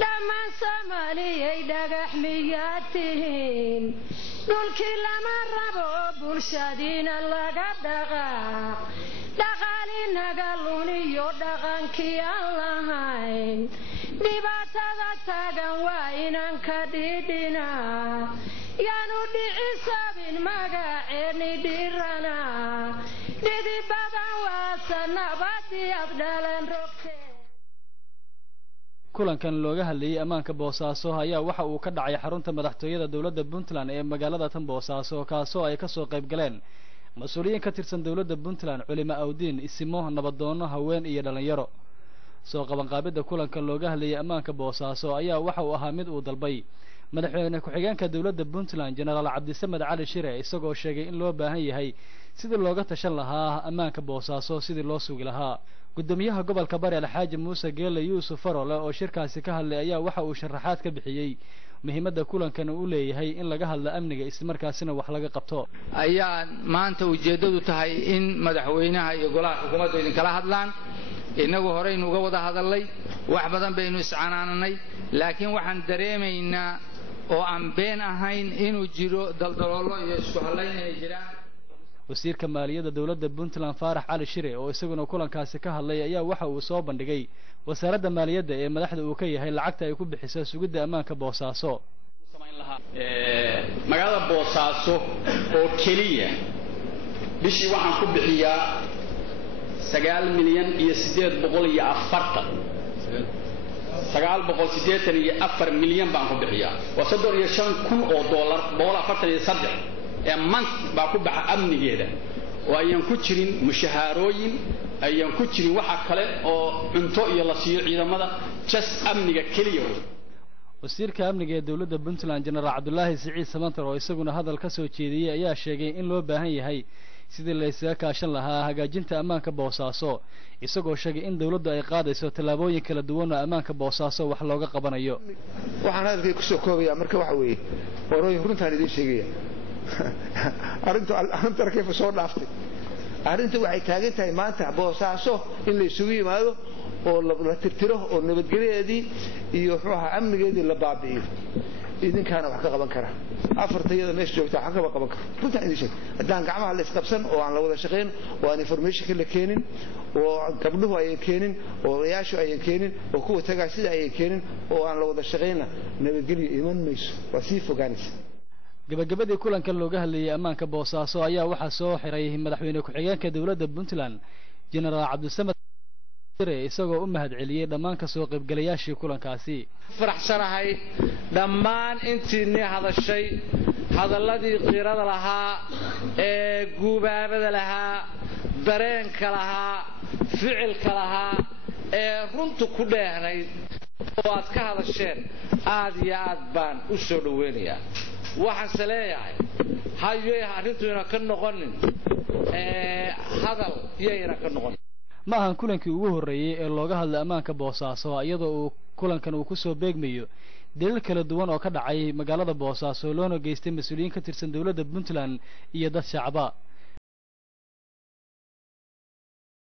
dhammaan Soomaaliyay dhagax miyaad tihiin dhulkii lama rabo bulshadiina laga dhaqaaq dhaqaalinaga luniyo dhaqankii aan lahayn dhibaatada taagan waa inaan ka dhidhinaa yaanu dhicisabin magaceeni dhirana dhidi badan waasa nabadii abdhalan rogte kulankan looga hadlayay ammaanka Boosaaso ayaa waxa uu ka dhacay xarunta madaxtooyada dawladda Puntland ee magaalada tan Boosaaso kaasoo ay ka soo qayb galeen mas'uuliyiin ka tirsan dawladda Puntland culimo awdiin isimo nabadoono haween iyo dhalinyaro soo qaban qaabida kulankan looga hadlayay ammaanka Boosaaso ayaa waxa uu ahaa mid uu dalbay madaxweyne ku-xigeenka dawladda Puntland General Cabdisamed Cali Shire isagoo sheegay in loo baahan yahay sidii looga tashan lahaa ammaanka Boosaaso sidii loo sugi lahaa gudoomiyaha gobolka Bari Alxaaji Muuse Geele Yuusuf Farole oo shirkaasi ka hadlay ayaa waxa uu sharaxaad ka bixiyay muhiimadda kulankan uu leeyahay in laga hadlo amniga isla markaasina wax laga qabto ayaa maanta ujeedadu tahay in madaxweynaha iyo golaha xukuumaddu idin kala hadlaan inagu horeynu uga wada hadalay wax badan baynu iscanaananay laakiin waxaan dareemaynaa oo aan been ahayn inuu jiro daldaloolo iyo isku halayn ay jiraan wasiirka maaliyadda dawladda Puntland Faarax Cali Shire oo isaguna kulankaasi ka hadlay ayaa waxa uu soo bandhigay wasaaradda maaliyadda ee madaxda uu ka yahay lacagta ay ku bixiso sugidda ammaanka Boosaaso magaalada Boosaaso oo kaliya bishii waxaan ku bixiyaa 9 milyan iyo 984 milyan baan ku bixiyaa waa 35,000 oo dollar ee month baa ku baxa amnigeeda oo ayaan ku jirin mushaharooyin ayaan ku jirin waxa kale oo cunto iyo la siiyo ciidamada just amniga kaliya wasiirka amniga ee dawladda Puntland General Cabdullaahi Siciid Samantar oo isaguna hadal ka soo jeediyay ayaa sheegay in loo baahan yahay sidii la isaga kaashan lahaa hagaajinta ammaanka Boosaaso isagoo sheegay in dawladdu ay qaadayso tallaabooyin kala duwan oo ammaanka Boosaaso wax looga qabanayo waxaan hadalkay ku soo koobayaa marka waxa weeye warooyin runtaan idin sheegaya arintu kayfa soo dhaaftay arintu waxay taagan tahay maanta Boosaaso in la isugu yimaado oo la tirtiro oo nabadgelyadeedii iyo amnigeedii la baabi'iyo idinkaana wax ka qaban kara afartayada meesha joogta wax ka qaban kara runta idin sheeg hadaan gacmaha la isqabsan oo aan la wada shaqeyn oo aan information kala keenin oo gabdhuhu ay keenin oo odayaashu ay keenin oo kuwa tagaa sida ay keenin oo aan la wada shaqeyna nabadgelyo iman mayso waa sii fogaanaysa gabagabadii kulankan looga hadlayay ammaanka Boosaaso ayaa waxa soo xiray madaxweyne ku-xigeenka dawladda Puntland General Cabdisamed Shire isagoo u mahadceliyay dhammaan ka soo qaybgalayaashii kulankaasi faraxsanahay dhammaan intii hadashay hadaladii qiirada lahaa ee guubaabada lahaa dareenka lahaa ficilka lahaa ee runtu ku dheehnayd oo aad ka hadasheen aad iyo aad baan u soo dhaweynayaa waxaan saleeyahay hayo arrintu ina ka noqonin hadal iyana ka noqon ma ahan kulankii ugu horeeyay ee looga hadlay ammaanka Boosaaso iyadoo uu kulankan uu ku soo beegmayo dalal kala duwan oo ka dhacay magaalada Boosaaso loona geystay mas'uuliyiin ka tirsan dawladda Puntland iyo dad shacab ah